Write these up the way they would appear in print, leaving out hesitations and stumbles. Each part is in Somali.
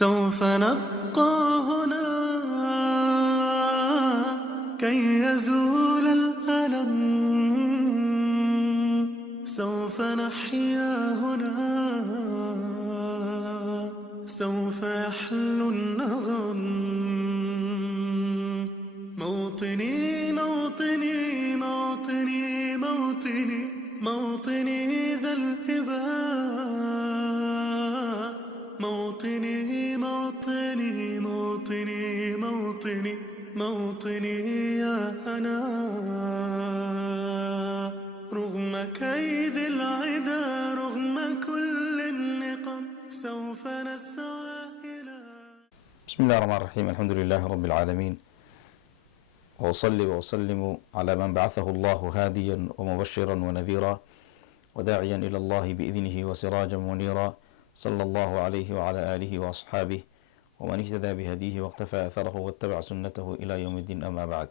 سوف نبقى هنا كي يزول الألم. سوف نحيا هنا، سوف يحلو النغم. موطني موطني موطني موطني موطني ذا الهباء. موطني موطني موطني موطني موطني يا أنا. رغم كيد العدا، رغم كل النقم، سوف نسعى إلى. بسم الله الرحمن الرحيم. الحمد لله رب العالمين، وأصلي وأسلم على من بعثه الله هاديا ومبشرا ونذيرا وداعيا إلى الله بإذنه وسراجا منيرا، صلى الله عليه وعلى آله وأصحابه ومن اهتدى بهديه واقتفى أثره واتبع سنته إلى يوم الدين. أما بعد،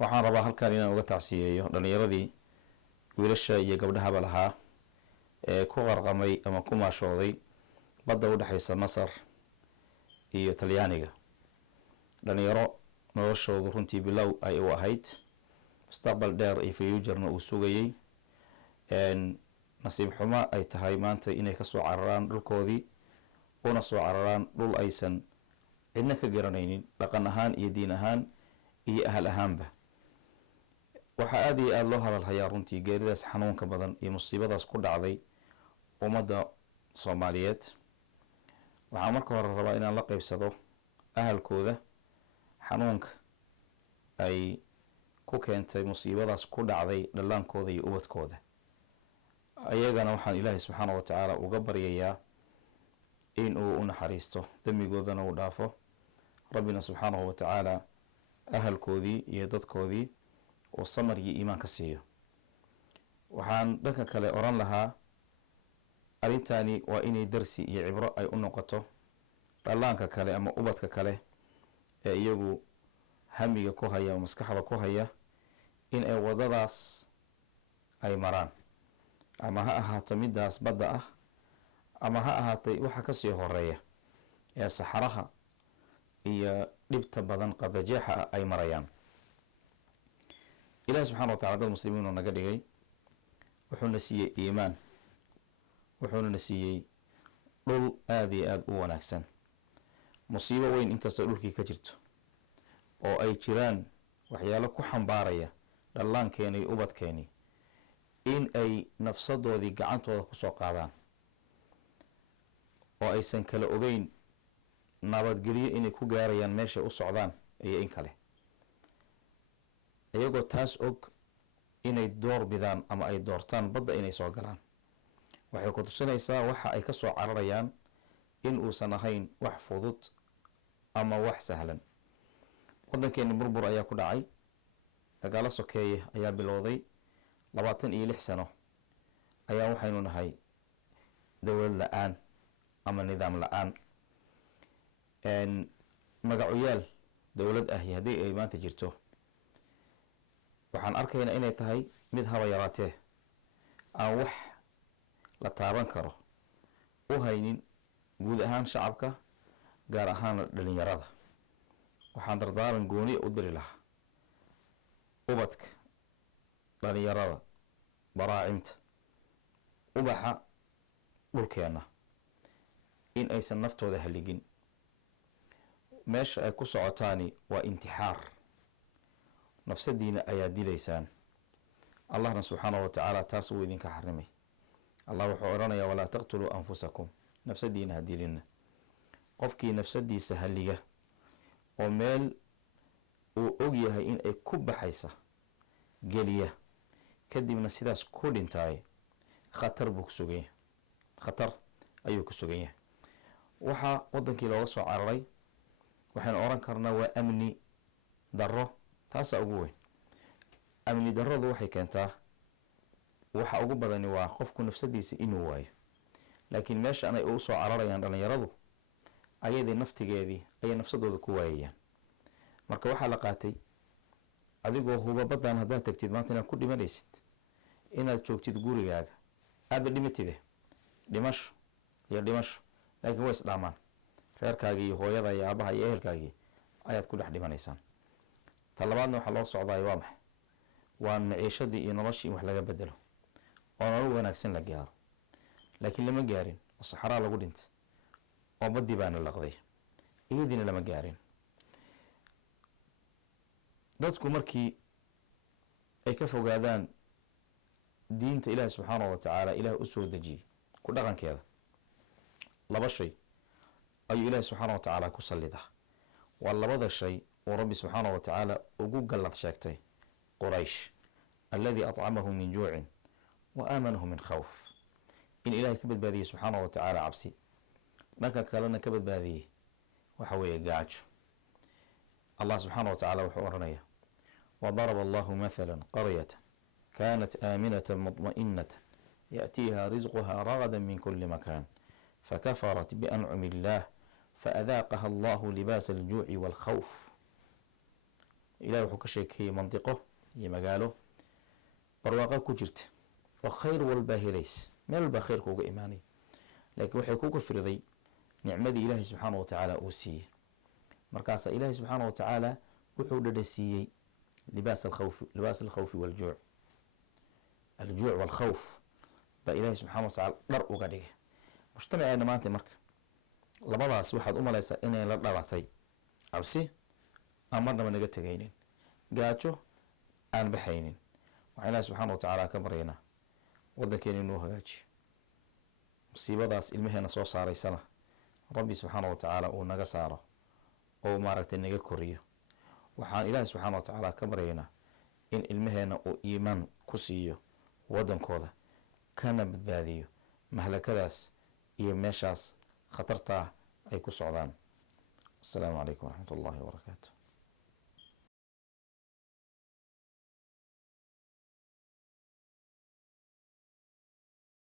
waxaan rabaa halkan inaan uga tacsiyeeyo dhallinyaradii wiilasha iyo gabdhahaba lahaa ee ku qarqamay ama ku maashooday badda u dhexaysa Masar iyo Talyaaniga. dhalinyaro noloshoodu runtii bilow ay u ahayd, mustaqbal dheer iyo future-na uu sugayay. nasiib xumo ay tahay maanta inay kasoo cararaan dhulkoodii, una soo cararaan dhul aysan cidna ka garanaynin, dhaqan ahaan iyo diin ahaan iyo ahal ahaanba. waxaa aada iyo aada loo hadalhayaa runtii geeridaas xanuunka badan iyo musiibadaas ku dhacday ummadda Soomaaliyeed. waxaan marka hore rabaa inaan la qeybsado ahalkooda xanuunka ay ku keentay musiibadaas ku dhacday dhallaankooda iyo ubadkooda. ayagana waxaan ilaahay subxaana wa tacaala uga baryayaa in uu u naxariisto, dembigoodana uu dhaafo. rabbina subxaanahu wa tacaala ahalkoodii iyo dadkoodii uu samar iyo iimaan ka siiyo. waxaan dhanka kale oran lahaa, arrintani waa inay darsi iyo cibro ay u noqoto dhallaanka kale ama ubadka kale ee iyagu hamiga ku haya ama maskaxda ku haya in ay wadadaas ay maraan, ama ha ahaato midaas badda ah, ama ha ahaatay waxa kasii horeeya ee saxaraha iyo dhibta badan qadajeexa ah ay marayaan. ilaahi subxana wa tacala dad muslimiin oo naga dhigay, wuxuuna siiyey iimaan, wuxuuna siiyey dhul aada iyo aada u wanaagsan. musiibo weyn inkastoo dhulkii ka jirto oo ay jiraan waxyaalo ku xambaaraya dhallaankeeni iyo ubadkeeni in ay nafsadoodii gacantooda kusoo qaadaan oo aysan kala ogeyn nabadgelyo inay ku gaarayaan meeshay u socdaan iyo in kale, iyagoo taas og inay door bidaan ama ay doortaan badda inay soo galaan. waxay ku tusinaysaa waxa ay kasoo cararayaan in uusan ahayn wax fudud ama wax sahlan. waddankeeni burbur ayaa ku dhacay, dagaalo sokeeye ayaa bilowday. 26 sano ayaa waxaynu nahay dowlad la-aan ama nidaam la-aan. magacoyaal dowlad ahi haddii ay maanta jirto, waxaan arkaynaa inay tahay mid haba yaraatee aan wax la taaban karo u haynin guud ahaan shacabka, gaar ahaan dhalinyarada. waxaan dardaaran gooniya u diri lahaa ubadka, dhalinyarada, baraacimta, ubaxa dhulkeena in aysan naftooda haligin. meesha ay ku socotaani waa intixaar, nafsadiina ayaa dilaysaan. allahna subxaanahu wa tacaala taas uu idinka xarimay. allah wuxuu odhanayaa, walaa taqtuluu anfusakum, nafsadiina ha dilina. qofkii nafsadiisa haliga oo meel uu og yahay in ay ku baxaysa geliya, kadibna sidaas ku dhintaay, khatar buu ku sugan yahay, khatar ayuu ku sugan yahay. waxaa waddankii looga soo cararay waxaynu oran karnaa waa amni darro. taasaa ugu weyn. amni darradu waxay keentaa, waxa ugu badani waa qofku nafsadiisa inuu waayo. laakiin meeshaan ay u soo cararayaan dhalinyaradu, ayadii naftigeedii ayay nafsadooda ku waayayaan. marka waxaa la qaatay adigoo huba baddan haddaad tagtid maanta inaad ku dhimanaysid, inaad joogtid gurigaaga, aadba dhimatide dhimasho iyo dhimasho laakiin way isdhaamaan. reerkaagii iyo hooyada iyo aabaha iyo ehelkaagii ayaad ku dhex dhimanaysaan. ta labaadna waxaa loo socdaay waa maxay? waa maciishadii iyo noloshii in wax laga bedelo oo nolol wanaagsan la gaaro, laakiin lama gaarin oo saxaraa lagu dhintay oo baddii baana laqday, iyadiina lama gaarin. dadku markii ay ka fogaadaan diinta ilaahi subxaanahu wa tacaala ilaah u soo dejiyey ku dhaqankeeda, laba shay ayuu ilaahi subxaana wa tacaala ku sallidaa. waa labada shay uu rabbi subxaanahu wa tacaala ugu gallad sheegtay quraysh, alladii atcamahum min juucin wa aamanahum min khawf. in ilaahay ka badbaadiyey subxaanahu wa tacaala cabsi, dhanka kalena ka badbaadiyey waxa weeye gaajo. allah subxaana wa tacaala wuxuu oranaya wadaraba allahu mathala qaryatan kanat aaminatan mطma'inatan ya'tiiha risquha ragadan min kuli makan fakafarat biancumi illah faadaaqaha allahu libaasa aljuuci waalkhawf. ilahi wuxuu ka sheekeeyey mandiqo iyo magaalo barwaaqo ku jirta oo khayr walbaa helays, meel walbaa khayrka uga imaanay, laakiin waxay ku kufriday nicmadii ilaahi subxaana wa tacaala uu siiyey. markaasaa ilaahi subxaana wa tacaala wuxuu dhadhasiiyey libaas alkhawfi waljuuc. aljuuc walkhawf baa ilaahi subxana wa tacala dhar uga dhigay mujtamaceena maanta. marka labadaas waxaad u malaysaa inay la dhalatay cabsi aan marnaba naga tegaynin, gaajo aan baxaynin. waxaa ilaahi subxaana wa tacaala ka baryaynaa waddankeena inuu hagaajiyo, musiibadaas ilmaheena soo saaraysana rabbi subxaana wa tacaala uu naga saaro oo maaragtay naga koriyo. waxaan ilaahi subxaana wa tacaala ka baryaynaa in ilmaheena uu iimaan ku siiyo waddankooda, kana badbaadiyo mahlakadaas iyo meeshaas khatartaa ay ku socdaan. asalaamu calaykum waraxmat ullahi wabarakaatu.